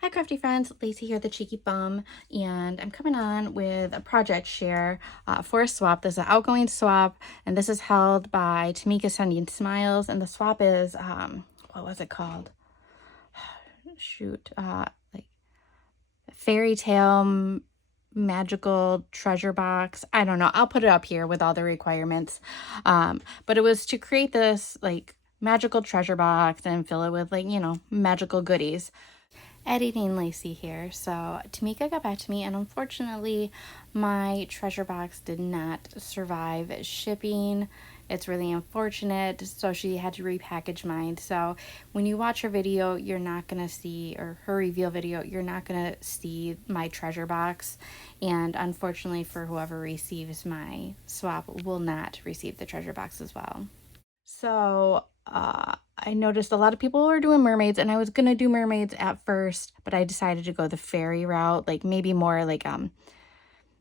Hi crafty friends, Lacey here, the Cheeky Bum, and I'm coming on with a project share for a swap. This is an outgoing swap, and this is held by Tamika Sending Smiles, and the swap is, what was it called? Shoot, like fairy tale magical treasure box. I don't know. I'll put it up here with all the requirements. But it was to create this like magical treasure box and fill it with magical goodies. Editing Lacey here. So Tamika got back to me, and unfortunately my treasure box did not survive shipping. It's really unfortunate, so she had to repackage mine. So when you watch her video, you're not gonna see, or her reveal video, you're not gonna see my treasure box, and unfortunately for whoever receives my swap will not receive the treasure box as well. So I noticed a lot of people were doing mermaids, and I was gonna do mermaids at first, but I decided to go the fairy route, like maybe more like and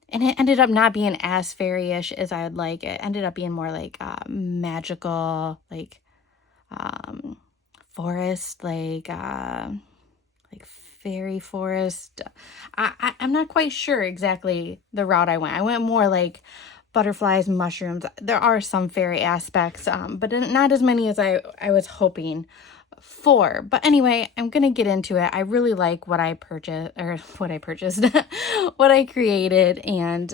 it ended up not being as fairy-ish as I would like. It ended up being more like magical, like forest, like fairy forest. I'm not quite sure exactly the route I went. I went more like butterflies, mushrooms. There are some fairy aspects, but not as many as I was hoping for. But anyway, I'm gonna get into it. I really like what I purchased, what I created, and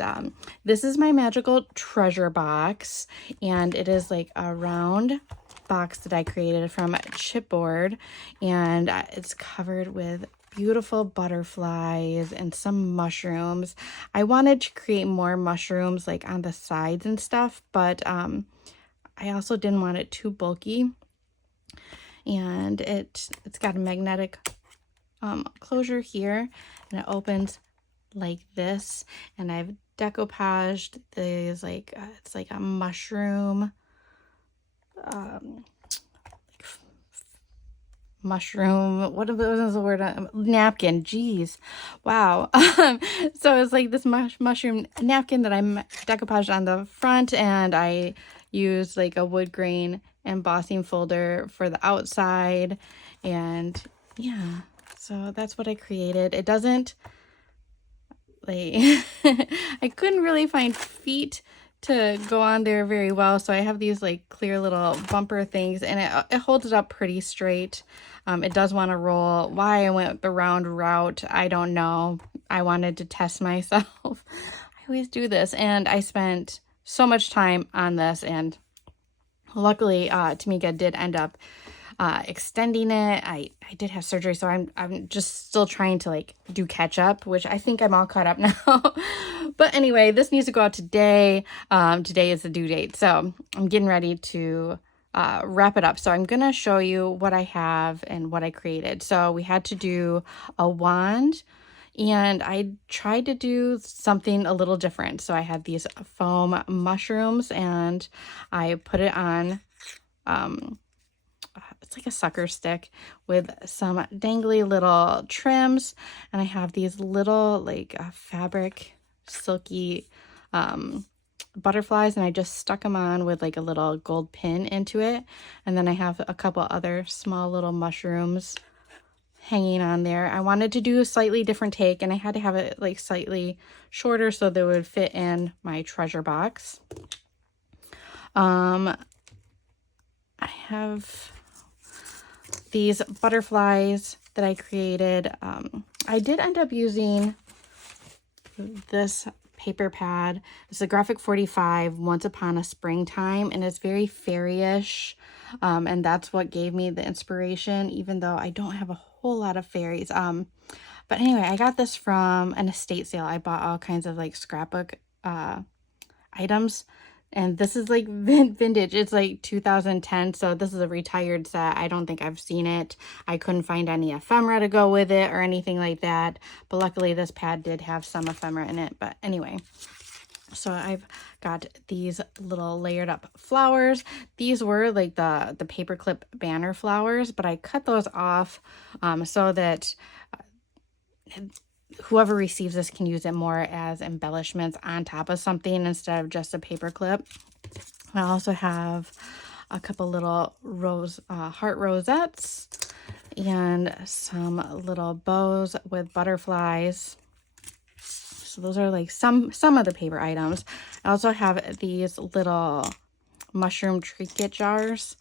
this is my magical treasure box, and it is like a round box that I created from chipboard, and it's covered with beautiful butterflies and some mushrooms. I wanted to create more mushrooms like on the sides and stuff, but I also didn't want it too bulky. And it's got a magnetic closure here, and it opens like this. And I've decoupaged these like it's like a mushroom what was the word, napkin. Jeez, wow. So it's like this mushroom napkin that I'm decoupaged on the front, and I used like a wood grain embossing folder for the outside. And yeah, so that's what I created. It doesn't like I couldn't really find feet to go on there very well, so I have these like clear little bumper things, and it holds it up pretty straight. It does want to roll. Why I went the round route, I don't know. I wanted to test myself. I always do this, and I spent so much time on this, and luckily Tamika did end up extending it. I did have surgery, so I'm just still trying to like do catch up, which I think I'm all caught up now. But anyway, this needs to go out today. Today is the due date, so I'm getting ready to wrap it up. So I'm gonna show you what I have and what I created. So we had to do a wand, and I tried to do something a little different. So I had these foam mushrooms, and I put it on it's like a sucker stick with some dangly little trims, and I have these little like fabric silky butterflies, and I just stuck them on with like a little gold pin into it. And then I have a couple other small little mushrooms hanging on there. I wanted to do a slightly different take, and I had to have it like slightly shorter so they would fit in my treasure box. I have these butterflies that I created. I did end up using this paper pad. It's a Graphic 45 Once Upon a Springtime, and it's very fairy-ish, and that's what gave me the inspiration, even though I don't have a whole lot of fairies. But anyway, I got this from an estate sale. I bought all kinds of like scrapbook items, and this is like vintage. It's like 2010, so this is a retired set. I don't think I've seen it. I couldn't find any ephemera to go with it or anything like that, but luckily this pad did have some ephemera in it. But anyway, so I've got these little layered up flowers. These were like the paperclip banner flowers, but I cut those off so that whoever receives this can use it more as embellishments on top of something instead of just a paper clip. I also have a couple little heart rosettes, and some little bows with butterflies. So those are like some of the paper items. I also have these little mushroom trinket jars.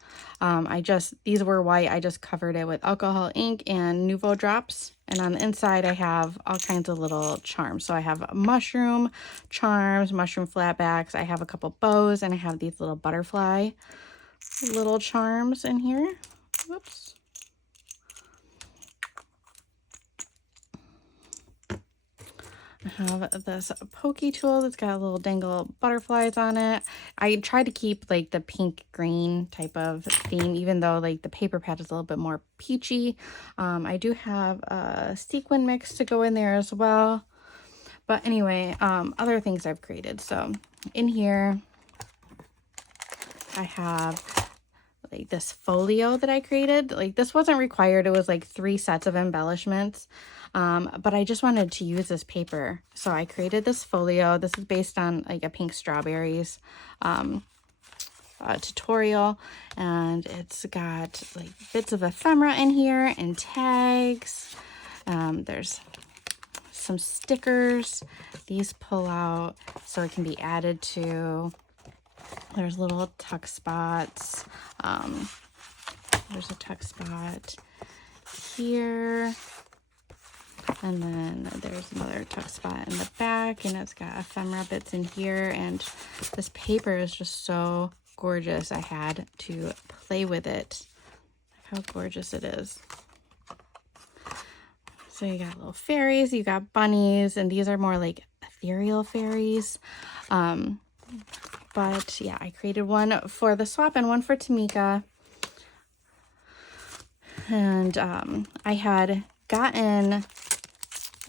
These were white. I just covered it with alcohol ink and Nuvo drops. And on the inside, I have all kinds of little charms. So I have mushroom charms, mushroom flatbacks. I have a couple bows, and I have these little butterfly little charms in here. Whoops. I have this pokey tool that's got a little dangle butterflies on it. I try to keep like the pink green type of theme, even though like the paper pad is a little bit more peachy. I do have a sequin mix to go in there as well. But anyway, other things I've created. So in here, I have like this folio that I created. Like this wasn't required. It was like 3 sets of embellishments. But I just wanted to use this paper. So I created this folio. This is based on like a pink strawberries tutorial. And it's got like bits of ephemera in here and tags. There's some stickers. These pull out so it can be added to. There's little tuck spots. There's a tuck spot here. And then there's another tuck spot in the back, and it's got ephemera bits in here. And this paper is just so gorgeous. I had to play with it. Look how gorgeous it is. So you got little fairies, you got bunnies, and these are more like ethereal fairies. But yeah, I created one for the swap and one for Tamika. And I had gotten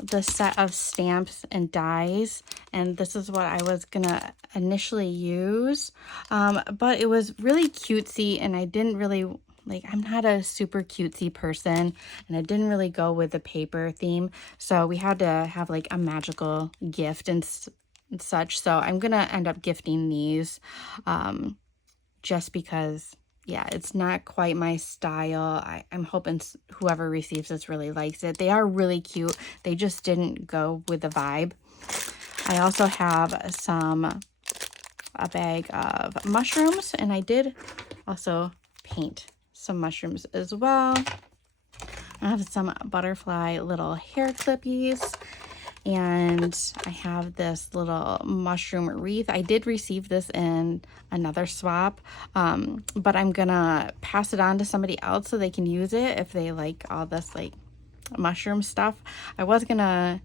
the set of stamps and dies, and this is what I was gonna initially use. But it was really cutesy, and I didn't really like, I'm not a super cutesy person, and I didn't really go with the paper theme. So we had to have like a magical gift and such. So I'm gonna end up gifting these just because, yeah, it's not quite my style. I'm hoping whoever receives this really likes it. They are really cute. They just didn't go with the vibe. I also have a bag of mushrooms, and I did also paint some mushrooms as well. I have some butterfly little hair clippies, and I have this little mushroom wreath. I did receive this in another swap, but I'm gonna pass it on to somebody else so they can use it if they like all this like mushroom stuff. I was gonna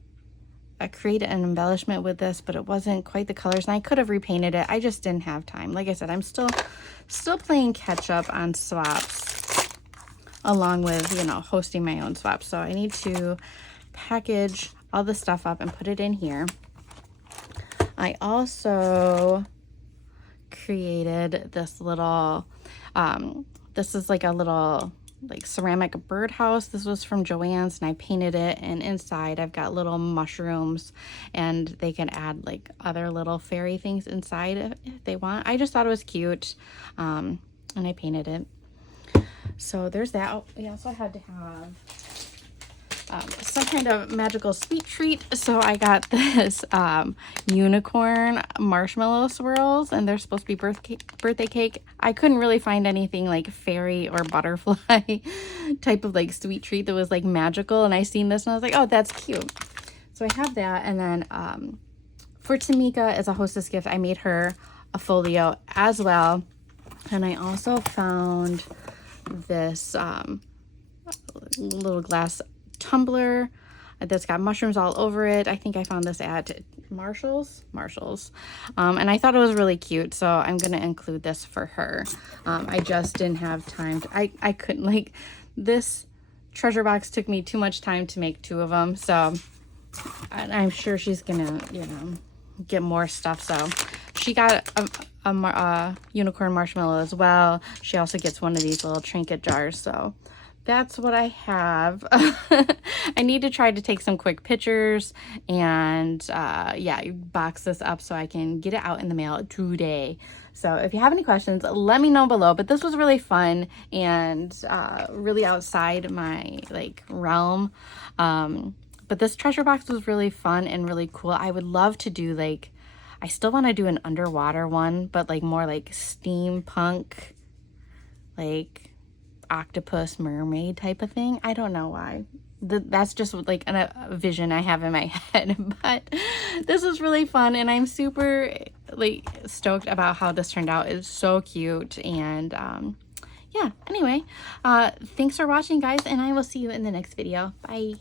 create an embellishment with this, but it wasn't quite the colors, and I could have repainted it. I just didn't have time. Like I said, I'm still playing catch up on swaps, along with, you know, hosting my own swaps. So I need to package all the stuff up and put it in here. I also created this little, this is like a little like ceramic birdhouse. This was from Joann's, and I painted it, and inside I've got little mushrooms, and they can add like other little fairy things inside if they want. I just thought it was cute, and I painted it. So there's that. We also had to have some kind of magical sweet treat. So I got this unicorn marshmallow swirls, and they're supposed to be birthday cake. I couldn't really find anything like fairy or butterfly type of like sweet treat that was like magical, and I seen this and I was like, oh, that's cute. So I have that. And then for Tamika, as a hostess gift, I made her a folio as well. And I also found this little glass tumbler that's got mushrooms all over it. I think I found this at Marshall's, and I thought it was really cute, so I'm gonna include this for her. I just didn't have time to, I couldn't, like, this treasure box took me too much time to make 2 of them, so I'm sure she's gonna, you know, get more stuff. So she got a unicorn marshmallow as well. She also gets one of these little trinket jars. So that's what I have. I need to try to take some quick pictures and yeah, box this up so I can get it out in the mail today. So if you have any questions, let me know below. But this was really fun and really outside my like realm. But this treasure box was really fun and really cool. I would love to do like, I still want to do an underwater one, but like more like steampunk, like octopus mermaid type of thing. I don't know why. That's just like a vision I have in my head. But this was really fun, and I'm super like stoked about how this turned out. It's so cute. And yeah, anyway, thanks for watching, guys, and I will see you in the next video. Bye.